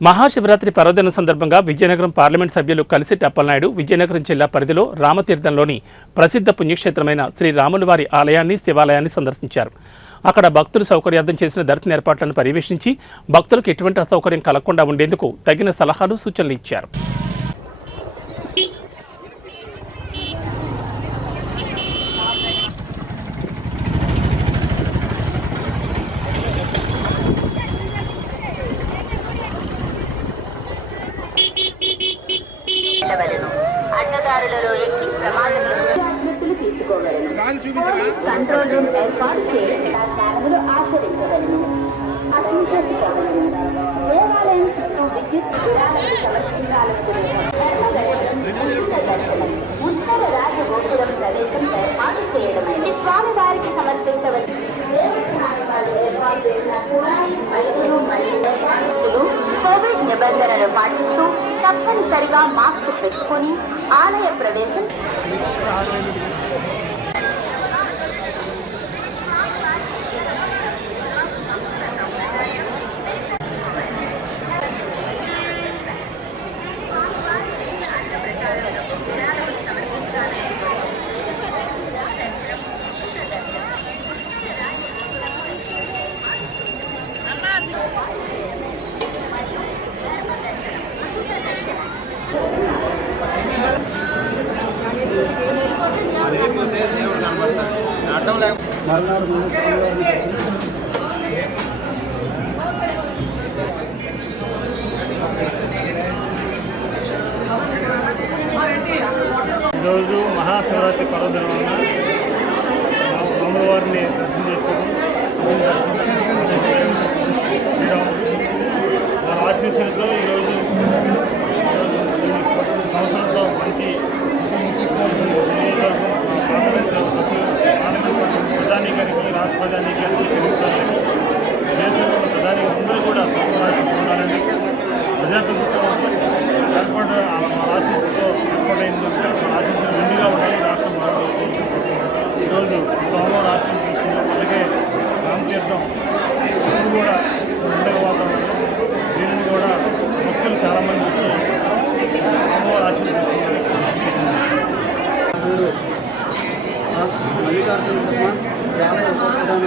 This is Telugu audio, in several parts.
మహాశివరాత్రి పర్వదినం సందర్భంగా విజయనగరం పార్లమెంట్ సభ్యులు కలిసిటి అప్పలనాయుడు విజయనగరం జిల్లా పరిధిలో రామతీర్థంలోని ప్రసిద్ధ పుణ్యక్షేత్రమైన శ్రీ రాములవారి ఆలయాన్ని శివాలయాన్ని సందర్శించారు. అక్కడ భక్తులు సౌకర్యార్థం చేసిన దర్శన ఏర్పాట్లను పర్యవేక్షించి భక్తులకు ఎటువంటి అసౌకర్యం కలగకుండా ఉండేందుకు తగిన సలహాలు సూచనలు ఇచ్చారు. అడ్డదారులలో ఎక్కి ప్రమాదంలో జాగ్రత్తలు తీసుకోగలను. కంట్రోల్ రూమ్ ఏర్పాటు చేయగలను. ఆచరించగలను. అతిశయించగలను. దేవాలయం చుట్టూ విద్యుత్ ఉత్తర రాజగోపురం ప్రవేశం ఏర్పాటు చేయడమైనది. స్వామివారికి సమర్పించవలసిన ఏర్పాటు చేసిన కోవిడ్ నిబంధనలు పాటిస్తూ తప్పనిసరిగా మాస్క్ పెట్టుకుని ఆలయ ప్రవేశం ఈరోజు మహాశివరాత్రి పర్వదినం రాములవారిని దర్శనం చేసుకోవడం వారి ఆశీస్సులతో ఈరోజు సంవత్సరంతో మంచి ప్రధానికానికి రాష్ట్ర ప్రధానికానికి తెలుగుతారని దేశంలో ప్రధాని అందరూ కూడా ఆశీస్సు ఉండాలని ప్రజాప్రభుత్వం ఏర్పాటు మా ఆశీస్సుతో ఏర్పాటైందంటే మన ఆశీస్సులు నిండుగా ఉండాలి రాష్ట్రం ఈరోజు సోమవారం ఆశ్రమం తీసుకున్నాం. అలాగే రామతీర్థం ఇప్పుడు కూడా పండుగ వాతావరణం దీనిని కూడా భక్తులు చాలామంది వచ్చి సోమవారం ఆశ్రమం తీసుకున్నారు. మల్లికార్జున శర్మ ఆలయ ఉపప్రధాన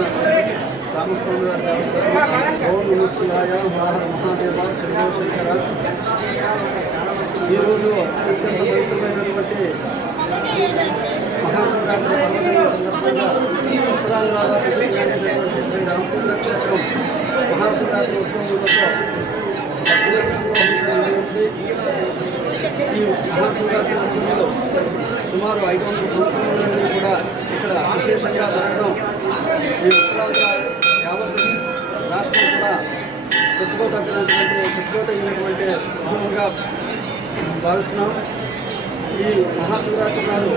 రామస్వామి వారి దేవస్థానం. ఓం నమః శివాయ, హర మహాదేవ, శంకర. ఈరోజు అత్యంత పవిత్రమైనటువంటి మహాశివరాత్రి పర్వదినం సందర్భంగా ఉత్తరాంధ్రలో ప్రసిద్ధిగాంచినటువంటి శ్రీ రామతీర్థ క్షేత్రం మహాశివరాత్రి ఉత్సవంతో ఈ మహాశివరాత్రి ఉత్సవంలో సుమారు 500 సంవత్సరాల నుండి కూడా ఇక్కడ విశేషంగా జరగడం ఈ ఉత్తరాంధ్ర యావత్ రాష్ట్రం కూడా చెప్పుకోదగినటువంటి ఉత్సవంగా భావిస్తున్నాం. ఈ మహాశివరాత్రి నాడు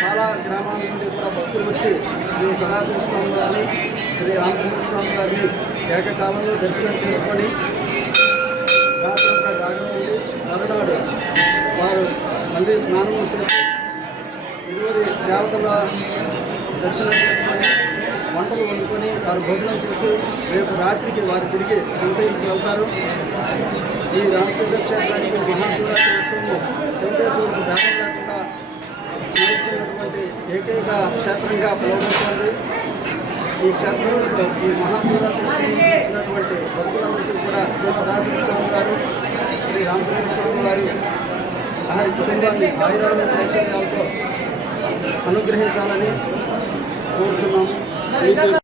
చాలా గ్రామాల నుండి కూడా భక్తులు వచ్చి శ్రీ సదాశివ స్వామి గారిని, శ్రీ రామచంద్ర స్వామి గారిని ఏకకాలంలో దర్శనం చేసుకొని రాత్రంతా జాగరణ ఉండి మరునాడు వారు మళ్ళీ స్నానం చేసి 20 దేవతల దర్శనం చేసుకొని వంటలు వండుకొని వారు భోజనం చేసి రేపు రాత్రికి వారు తిరిగి సొంత ఇంటికి వెళ్తారు. ఈ రామతీర్థ క్షేత్రానికి మహాశివరాత్రి ఉత్సవం శివకేశ్వరులకు భేదం లేకుండా నడుస్తున్నటువంటి ఏకైక క్షేత్రంగా పిలువబడుతుంది. ఈ క్షేత్రంలో ఈ మహాశివరాత్రి ఉత్సవం ఇచ్చినటువంటి భక్తులందరికీ కూడా శ్రీ సదాశివ స్వామి గారు, శ్రీ రామచంద్ర స్వామి గారు వారి కుటుంబాన్ని ఆయురాలను ఐశ్వర్యాలతో అనుగ్రహించాలని కోరుచున్నాము.